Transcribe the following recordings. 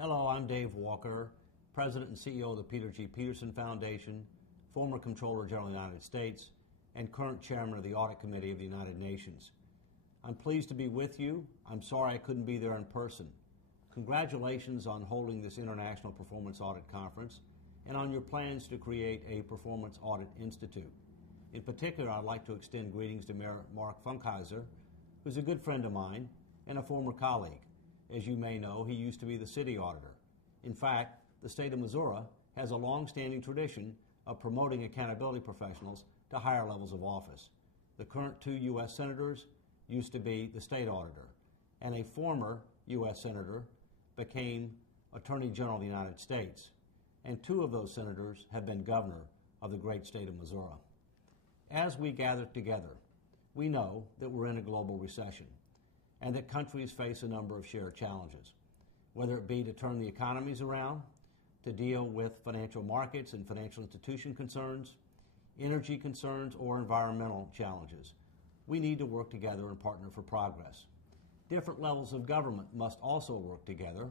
Hello, I'm Dave Walker, President and CEO of the Peter G. Peterson Foundation, former Comptroller General of the United States, and current Chairman of the Audit Committee of the United Nations. I'm pleased to be with you. I'm sorry I couldn't be there in person. Congratulations on holding this International Performance Audit Conference and on your plans to create a Performance Audit Institute. In particular, I'd like to extend greetings to Mayor Mark Funkhauser, who's a good friend of mine and a former colleague. As you may know, he used to be the city auditor. In fact, the state of Missouri has a long-standing tradition of promoting accountability professionals to higher levels of office. The current 2 U.S. senators used to be the state auditor, and a former U.S. senator became Attorney General of the United States, and 2 of those senators have been governor of the great state of Missouri. As we gather together, we know that we're in a global recession, and that countries face a number of shared challenges, whether it be to turn the economies around, to deal with financial markets and financial institution concerns, energy concerns, or environmental challenges. We need to work together and partner for progress. Different levels of government must also work together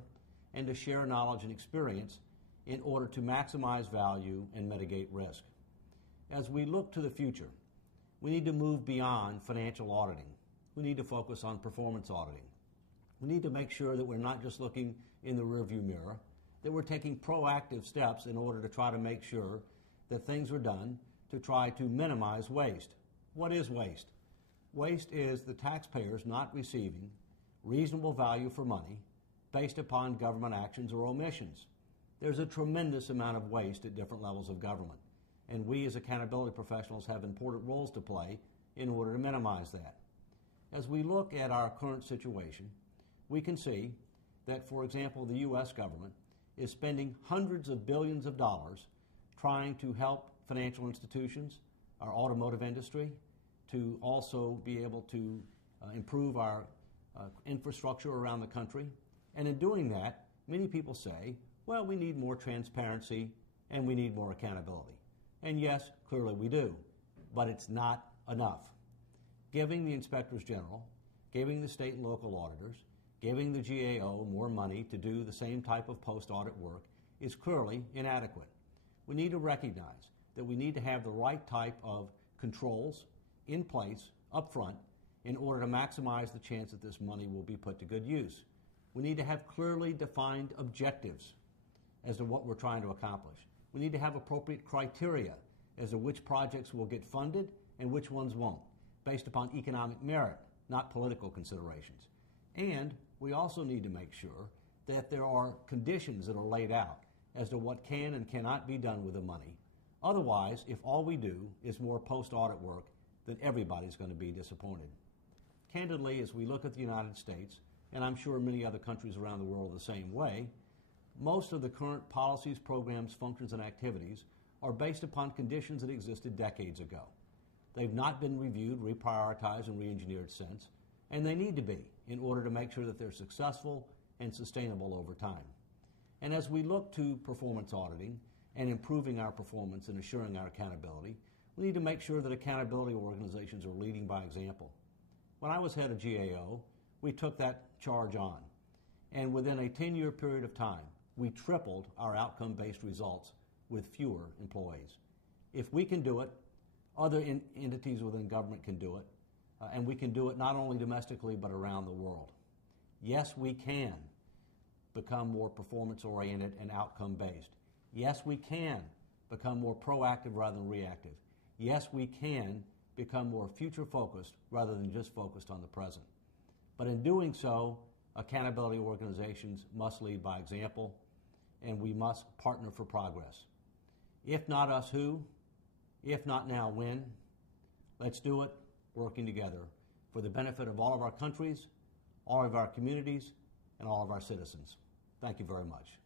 and to share knowledge and experience in order to maximize value and mitigate risk. As we look to the future, we need to move beyond financial auditing. We need to focus on performance auditing. We need to make sure that we're not just looking in the rearview mirror, that we're taking proactive steps in order to try to make sure that things are done to try to minimize waste. What is waste? Waste is the taxpayers not receiving reasonable value for money based upon government actions or omissions. There's a tremendous amount of waste at different levels of government, and we as accountability professionals have important roles to play in order to minimize that. As we look at our current situation, we can see that, for example, the U.S. government is spending hundreds of billions of dollars trying to help financial institutions, our automotive industry, to also be able to improve our infrastructure around the country. And in doing that, many people say, well, we need more transparency and we need more accountability. And yes, clearly we do, but it's not enough. Giving the inspectors general, giving the state and local auditors, giving the GAO more money to do the same type of post-audit work is clearly inadequate. We need to recognize that we need to have the right type of controls in place up front in order to maximize the chance that this money will be put to good use. We need to have clearly defined objectives as to what we're trying to accomplish. We need to have appropriate criteria as to which projects will get funded and which ones won't, based upon economic merit, not political considerations. And we also need to make sure that there are conditions that are laid out as to what can and cannot be done with the money. Otherwise, if all we do is more post-audit work, then everybody's going to be disappointed. Candidly, as we look at the United States, and I'm sure many other countries around the world are the same way, most of the current policies, programs, functions, and activities are based upon conditions that existed decades ago. They've not been reviewed, reprioritized, and re-engineered since, and they need to be in order to make sure that they're successful and sustainable over time. And as we look to performance auditing and improving our performance and assuring our accountability, we need to make sure that accountability organizations are leading by example. When I was head of GAO, we took that charge on, and within a 10-year period of time, we tripled our outcome-based results with fewer employees. If we can do it, other entities within government can do it, and we can do it not only domestically but around the world. Yes, we can become more performance-oriented and outcome-based. Yes, we can become more proactive rather than reactive. Yes, we can become more future-focused rather than just focused on the present. But in doing so, accountability organizations must lead by example, and we must partner for progress. If not us, who? If not now, when? Let's do it working together for the benefit of all of our countries, all of our communities, and all of our citizens. Thank you very much.